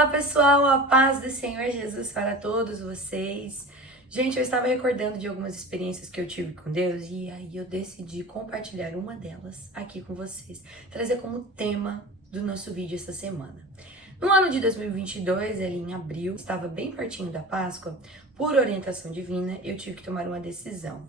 Olá pessoal, a paz do Senhor Jesus para todos vocês. Gente, eu estava recordando de algumas experiências que eu tive com Deus e aí eu decidi compartilhar uma delas aqui com vocês, trazer como tema do nosso vídeo essa semana. No ano de 2022, ali em abril, estava bem pertinho da Páscoa, por orientação divina, eu tive que tomar uma decisão.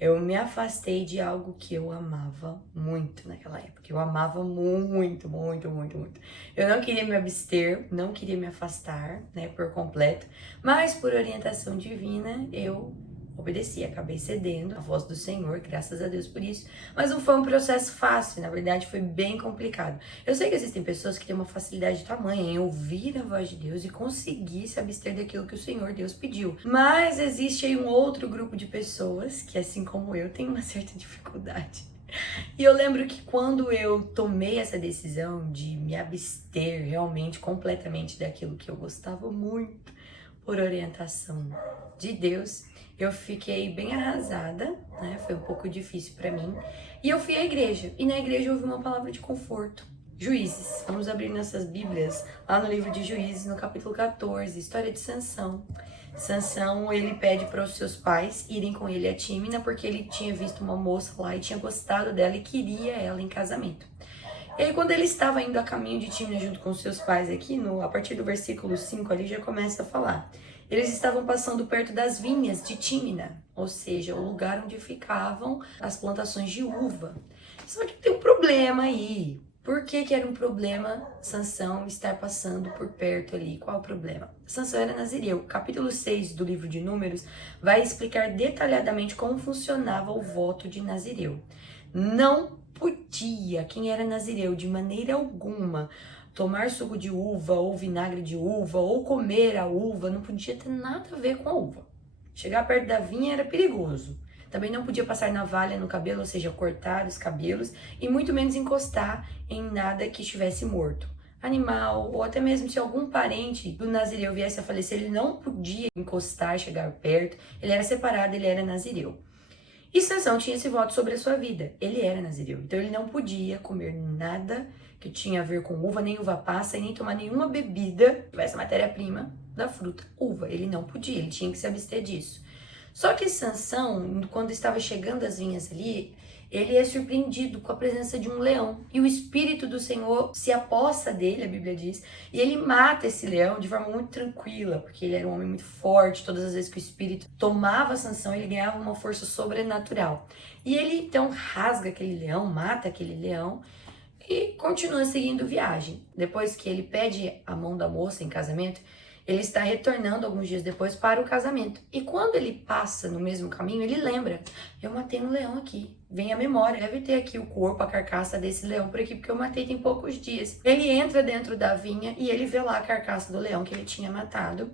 Eu me afastei de algo que eu amava muito naquela época. Eu amava muito, muito, muito, muito. Eu não queria me abster, não queria me afastar, né, por completo. Mas por orientação divina, eu obedeci, acabei cedendo à voz do Senhor, graças a Deus por isso. Mas não foi um processo fácil, na verdade foi bem complicado. Eu sei que existem pessoas que têm uma facilidade de tamanho em ouvir a voz de Deus e conseguir se abster daquilo que o Senhor Deus pediu. Mas existe aí um outro grupo de pessoas que, assim como eu, tem uma certa dificuldade. E eu lembro que quando eu tomei essa decisão de me abster realmente, completamente daquilo que eu gostava muito, por orientação de Deus, eu fiquei bem arrasada, né? Foi um pouco difícil para mim. E eu fui à igreja, e na igreja eu ouvi uma palavra de conforto. Juízes, vamos abrir nossas Bíblias lá no livro de Juízes, no capítulo 14, história de Sansão. Sansão, ele pede para os seus pais irem com ele a Tímina, porque ele tinha visto uma moça lá e tinha gostado dela e queria ela em casamento. E aí, quando ele estava indo a caminho de Tímina junto com seus pais aqui, a partir do versículo 5 ali já começa a falar. Eles estavam passando perto das vinhas de Tímina, ou seja, o lugar onde ficavam as plantações de uva. Só que tem um problema aí. Por que era um problema Sansão estar passando por perto ali? Qual o problema? Sansão era nazireu. Capítulo 6 do livro de Números vai explicar detalhadamente como funcionava o voto de nazireu. Não podia, quem era nazireu, de maneira alguma, tomar suco de uva ou vinagre de uva ou comer a uva, não podia ter nada a ver com a uva. Chegar perto da vinha era perigoso. Também não podia passar navalha no cabelo, ou seja, cortar os cabelos, e muito menos encostar em nada que estivesse morto. Animal, ou até mesmo se algum parente do nazireu viesse a falecer, ele não podia encostar, chegar perto, ele era separado, ele era nazireu. E Sansão tinha esse voto sobre a sua vida. Ele era nazireu, então ele não podia comer nada que tinha a ver com uva, nem uva passa, e nem tomar nenhuma bebida que tivesse matéria-prima da fruta uva. Ele não podia, ele tinha que se abster disso. Só que Sansão, quando estava chegando às vinhas ali, ele é surpreendido com a presença de um leão. E o Espírito do Senhor se apossa dele, a Bíblia diz, e ele mata esse leão de forma muito tranquila, porque ele era um homem muito forte. Todas as vezes que o Espírito tomava Sansão, ele ganhava uma força sobrenatural. E ele então rasga aquele leão, mata aquele leão e continua seguindo viagem. Depois que ele pede a mão da moça em casamento, ele está retornando alguns dias depois para o casamento. E quando ele passa no mesmo caminho, ele lembra: eu matei um leão aqui. Vem a memória, deve ter aqui o corpo, a carcaça desse leão por aqui, porque eu matei tem poucos dias. Ele entra dentro da vinha e ele vê lá a carcaça do leão que ele tinha matado.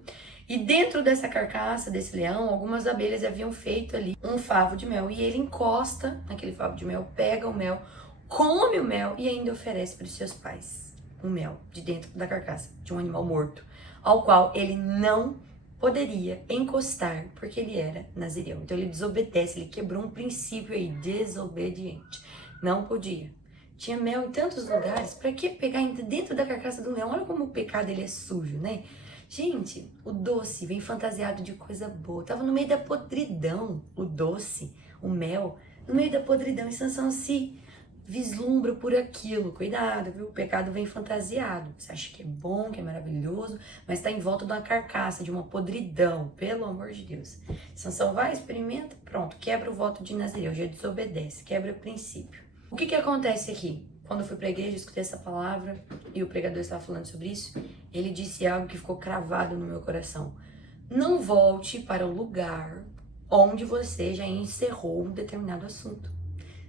E dentro dessa carcaça desse leão, algumas abelhas haviam feito ali um favo de mel. E ele encosta naquele favo de mel, pega o mel, come o mel e ainda oferece para os seus pais o mel de dentro da carcaça de um animal morto, ao qual ele não poderia encostar, porque ele era nazireu. Então ele desobedece, ele quebrou um princípio aí, desobediente. Não podia. Tinha mel em tantos lugares, para que pegar ainda dentro da carcaça do leão? Olha como o pecado ele é sujo, né? Gente, o doce vem fantasiado de coisa boa. Tava no meio da podridão, o doce, o mel, no meio da podridão. E Sansão se vislumbra por aquilo. Cuidado, viu? O pecado vem fantasiado. Você acha que é bom, que é maravilhoso, mas está em volta de uma carcaça, de uma podridão. Pelo amor de Deus. Sansão vai, experimenta, pronto. Quebra o voto de nazireu, já desobedece, quebra o princípio. O que acontece aqui? Quando eu fui para a igreja, escutei essa palavra e o pregador estava falando sobre isso, ele disse algo que ficou cravado no meu coração. Não volte para o lugar onde você já encerrou um determinado assunto.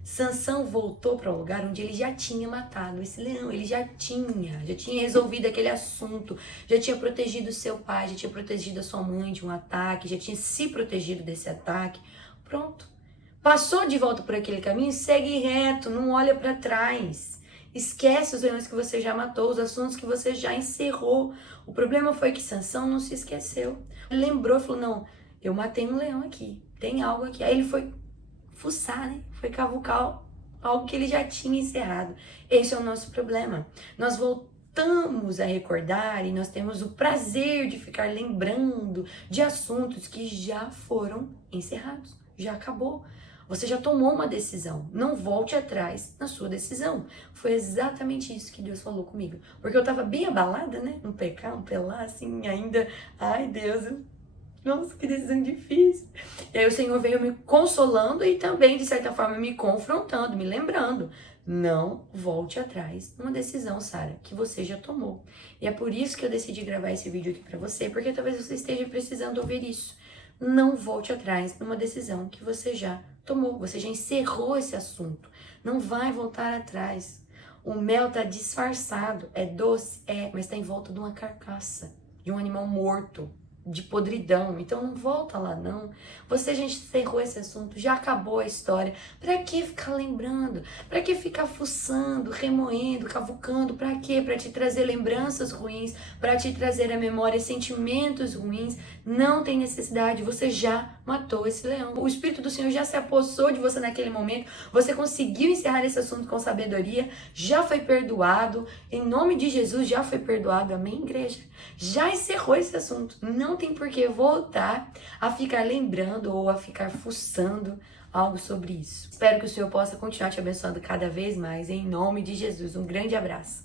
Sansão voltou para o lugar onde ele já tinha matado esse leão, ele já tinha resolvido aquele assunto, já tinha protegido seu pai, já tinha protegido a sua mãe de um ataque, já tinha se protegido desse ataque. Pronto. Passou de volta por aquele caminho, segue reto, não olha para trás. Esquece os leões que você já matou, os assuntos que você já encerrou. O problema foi que Sansão não se esqueceu. Ele lembrou e falou, não, eu matei um leão aqui, tem algo aqui. Aí ele foi fuçar, né? Foi cavucar algo que ele já tinha encerrado. Esse é o nosso problema. Nós voltamos a recordar e nós temos o prazer de ficar lembrando de assuntos que já foram encerrados, já acabou. Você já tomou uma decisão, não volte atrás na sua decisão. Foi exatamente isso que Deus falou comigo. Porque eu tava bem abalada, né? Um pecar, um pelar, assim, ainda. Ai, Deus, nossa, que decisão difícil. E aí o Senhor veio me consolando e também, de certa forma, me confrontando, me lembrando. Não volte atrás numa decisão, Sara, que você já tomou. E é por isso que eu decidi gravar esse vídeo aqui pra você, porque talvez você esteja precisando ouvir isso. Não volte atrás numa decisão que você já tomou. Você já encerrou esse assunto. Não vai voltar atrás. O mel tá disfarçado. É doce? É, mas tá em volta de uma carcaça, de um animal morto, de podridão. Então não volta lá, não. Você já encerrou esse assunto, já acabou a história. Pra que ficar lembrando? Pra que ficar fuçando, remoendo, cavucando? Pra quê? Pra te trazer lembranças ruins, pra te trazer à memória sentimentos ruins. Não tem necessidade, você já matou esse leão. O Espírito do Senhor já se apossou de você naquele momento. Você conseguiu encerrar esse assunto com sabedoria, já foi perdoado. Em nome de Jesus, já foi perdoado. Amém, igreja? Já encerrou esse assunto. Não tem por que voltar a ficar lembrando ou a ficar fuçando algo sobre isso. Espero que o Senhor possa continuar te abençoando cada vez mais. Em nome de Jesus. Um grande abraço.